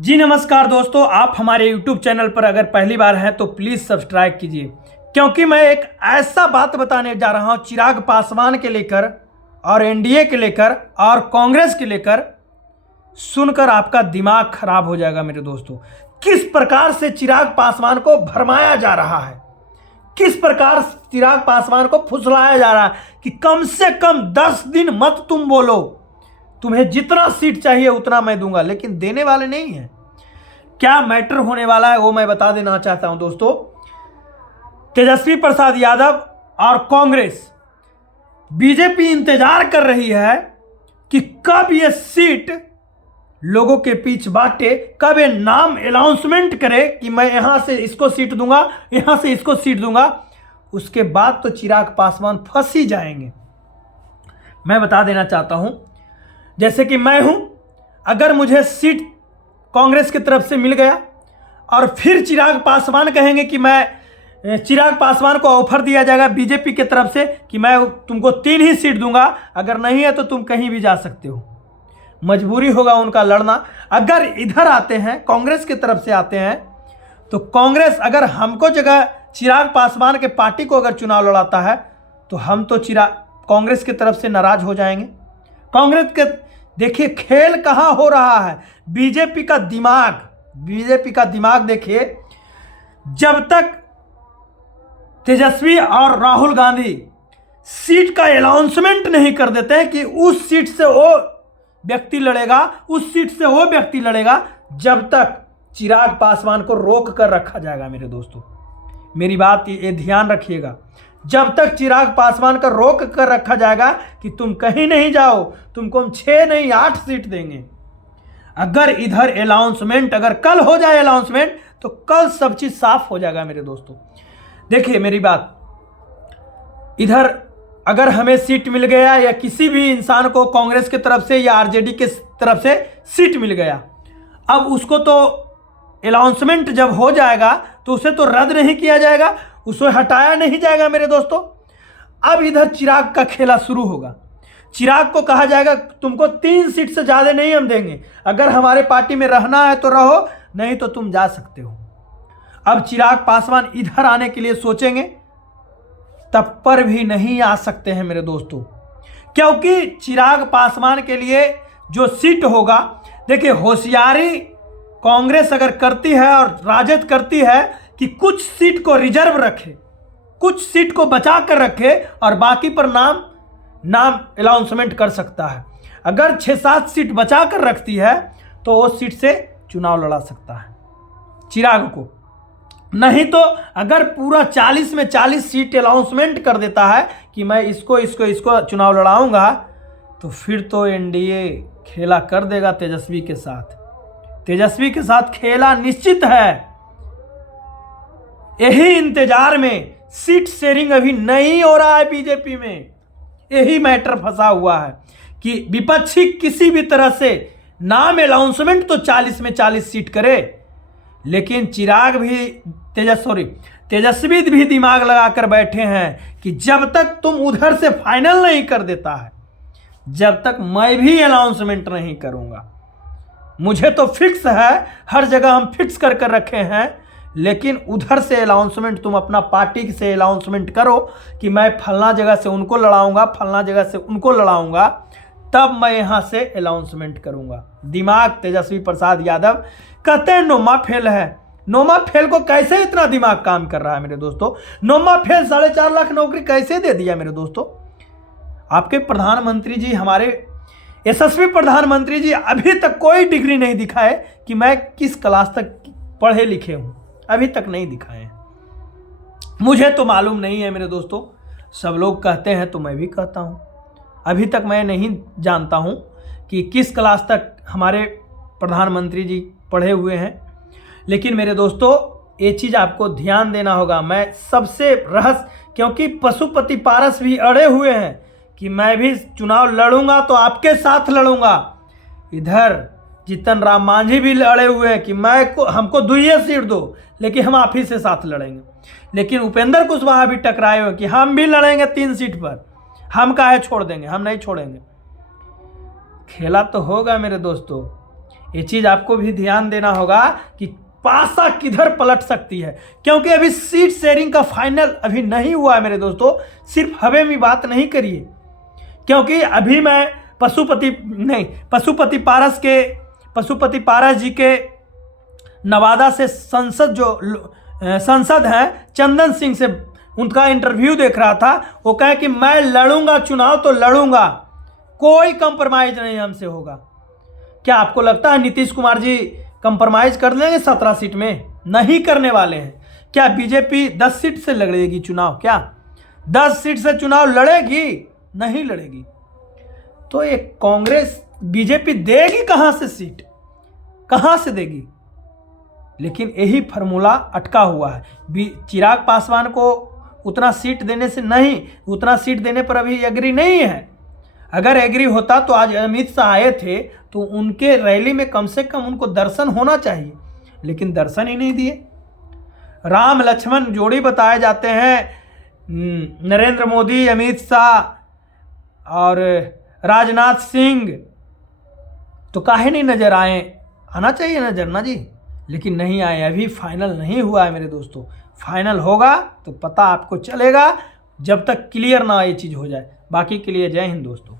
जी नमस्कार दोस्तों, आप हमारे YouTube चैनल पर अगर पहली बार हैं तो प्लीज़ सब्सक्राइब कीजिए, क्योंकि मैं एक ऐसा बात बताने जा रहा हूं चिराग पासवान के लेकर और एनडीए के लेकर और कांग्रेस के लेकर। सुनकर आपका दिमाग खराब हो जाएगा मेरे दोस्तों। किस प्रकार से चिराग पासवान को भरमाया जा रहा है, किस प्रकार चिराग पासवान को फुसलाया जा रहा है कि कम से कम 10 दिन मत तुम बोलो, तुम्हें जितना सीट चाहिए उतना मैं दूंगा, लेकिन देने वाले नहीं हैं। क्या मैटर होने वाला है वो मैं बता देना चाहता हूं दोस्तों। तेजस्वी प्रसाद यादव और कांग्रेस बीजेपी इंतजार कर रही है कि कब ये सीट लोगों के बीच बांटे, कब ये नाम अनाउंसमेंट करे कि मैं यहां से इसको सीट दूंगा, यहां से इसको सीट दूंगा। उसके बाद तो चिराग पासवान फंस ही जाएंगे। मैं बता देना चाहता हूं, जैसे कि मैं हूं, अगर मुझे सीट कांग्रेस की तरफ से मिल गया और फिर चिराग पासवान कहेंगे कि मैं चिराग पासवान को ऑफर दिया जाएगा बीजेपी की तरफ से कि मैं तुमको 3 ही सीट दूंगा, अगर नहीं है तो तुम कहीं भी जा सकते हो। मजबूरी होगा उनका लड़ना। अगर इधर आते हैं, कांग्रेस की तरफ से आते हैं, तो कांग्रेस अगर हमको जगह चिराग पासवान के पार्टी को अगर चुनाव लड़ाता है तो हम तो कांग्रेस की तरफ से नाराज हो जाएंगे। कांग्रेस के देखिए खेल कहां हो रहा है। बीजेपी का दिमाग देखिए, जब तक तेजस्वी और राहुल गांधी सीट का अनाउंसमेंट नहीं कर देते हैं कि उस सीट से वो व्यक्ति लड़ेगा, उस सीट से वो व्यक्ति लड़ेगा, जब तक चिराग पासवान को रोक कर रखा जाएगा। मेरे दोस्तों मेरी बात ये ध्यान रखिएगा, जब तक चिराग पासवान का रोक कर रखा जाएगा कि तुम कहीं नहीं जाओ, तुमको हम 6 नहीं 8 सीट देंगे। अगर इधर अनाउंसमेंट, अगर कल हो जाए अनाउंसमेंट, तो कल सब चीज साफ हो जाएगा मेरे दोस्तों। देखिए मेरी बात, इधर अगर हमें सीट मिल गया या किसी भी इंसान को कांग्रेस की तरफ से या आरजेडी के तरफ से सीट मिल गया, अब उसको तो अनाउंसमेंट जब हो जाएगा तो उसे तो रद्द नहीं किया जाएगा, उसे हटाया नहीं जाएगा मेरे दोस्तों। अब इधर चिराग का खेला शुरू होगा। चिराग को कहा जाएगा तुमको 3 सीट से ज्यादा नहीं हम देंगे, अगर हमारे पार्टी में रहना है तो रहो, नहीं तो तुम जा सकते हो। अब चिराग पासवान इधर आने के लिए सोचेंगे, तब पर भी नहीं आ सकते हैं मेरे दोस्तों, क्योंकि चिराग पासवान के लिए जो सीट होगा, देखिए होशियारी कांग्रेस अगर करती है और राजद करती है कि कुछ सीट को रिजर्व रखे, कुछ सीट को बचा कर रखे और बाकी पर नाम अनाउंसमेंट कर सकता है। अगर 6-7 सीट बचा कर रखती है तो वो सीट से चुनाव लड़ा सकता है चिराग को। नहीं तो अगर पूरा 40 में 40 सीट अनाउंसमेंट कर देता है कि मैं इसको चुनाव लड़ाऊंगा, तो फिर तो एनडीए खेला कर देगा तेजस्वी के साथ। तेजस्वी के साथ खेला निश्चित है। यही इंतजार में सीट शेयरिंग अभी नहीं हो रहा है बीजेपी में, यही मैटर फंसा हुआ है कि विपक्षी किसी भी तरह से नाम अनाउंसमेंट तो 40 में 40 सीट करे, लेकिन चिराग भी तेजस्वी भी दिमाग लगाकर बैठे हैं कि जब तक तुम उधर से फाइनल नहीं कर देता है, जब तक मैं भी अनाउंसमेंट नहीं करूंगा। मुझे तो फिक्स है, हर जगह हम फिक्स कर रखे हैं, लेकिन उधर से अनाउंसमेंट तुम अपना पार्टी से अनाउंसमेंट करो कि मैं फलना जगह से उनको लड़ाऊंगा, फलना जगह से उनको लड़ाऊंगा, तब मैं यहां से अनाउंसमेंट करूंगा। दिमाग तेजस्वी प्रसाद यादव कहते हैं नोमा फेल है। नोमा फेल को कैसे इतना दिमाग काम कर रहा है मेरे दोस्तों? नोमा फेल 4.5 लाख नौकरी कैसे दे दिया मेरे दोस्तों? आपके प्रधानमंत्री जी, हमारे यशस्वी प्रधानमंत्री जी अभी तक कोई डिग्री नहीं दिखाए कि मैं किस क्लास तक पढ़े लिखे हूं, अभी तक नहीं दिखाए। मुझे तो मालूम नहीं है मेरे दोस्तों, सब लोग कहते हैं तो मैं भी कहता हूं, अभी तक मैं नहीं जानता हूं कि किस क्लास तक हमारे प्रधानमंत्री जी पढ़े हुए हैं। लेकिन मेरे दोस्तों ये चीज़ आपको ध्यान देना होगा। मैं सबसे क्योंकि पशुपति पारस भी अड़े हुए हैं कि मैं भी चुनाव लड़ूंगा तो आपके साथ लड़ूंगा। इधर जीतन राम मांझी भी लड़े हुए हैं कि हमको 2 सीट दो, लेकिन हम आप ही से साथ लड़ेंगे। लेकिन उपेंद्र कुशवाहा भी टकराए हुए कि हम भी लड़ेंगे 3 सीट पर, हम काहे छोड़ देंगे, हम नहीं छोड़ेंगे। खेला तो होगा मेरे दोस्तों। ये चीज़ आपको भी ध्यान देना होगा कि पासा किधर पलट सकती है, क्योंकि अभी सीट शेयरिंग का फाइनल अभी नहीं हुआ है मेरे दोस्तों। सिर्फ हवे में बात नहीं करिए, क्योंकि अभी मैं पशुपति पारस जी के नवादा से संसद हैं चंदन सिंह से उनका इंटरव्यू देख रहा था। वो कहे कि मैं लड़ूंगा चुनाव तो लड़ूंगा, कोई कंप्रोमाइज नहीं हमसे होगा। क्या आपको लगता है नीतीश कुमार जी कंप्रोमाइज कर लेंगे 17 सीट में? नहीं करने वाले हैं। क्या बीजेपी 10 सीट से लड़ेगी चुनाव? क्या 10 सीट से चुनाव लड़ेगी? नहीं लड़ेगी। तो ये कांग्रेस बीजेपी देगी कहां से सीट, कहां से देगी? लेकिन यही फार्मूला अटका हुआ है। चिराग पासवान को उतना सीट देने से नहीं, उतना सीट देने पर अभी एग्री नहीं है। अगर एग्री होता तो आज अमित शाह आए थे तो उनके रैली में कम से कम उनको दर्शन होना चाहिए, लेकिन दर्शन ही नहीं दिए। राम लक्ष्मण जोड़ी बताए जाते हैं, नरेंद्र मोदी, अमित शाह और राजनाथ सिंह, तो काहे नहीं नजर आए? आना चाहिए नजर ना जी, लेकिन नहीं आए। अभी फाइनल नहीं हुआ है मेरे दोस्तों। फाइनल होगा तो पता आपको चलेगा, जब तक क्लियर ना ये चीज़ हो जाए। बाकी के लिए जय हिंद दोस्तों।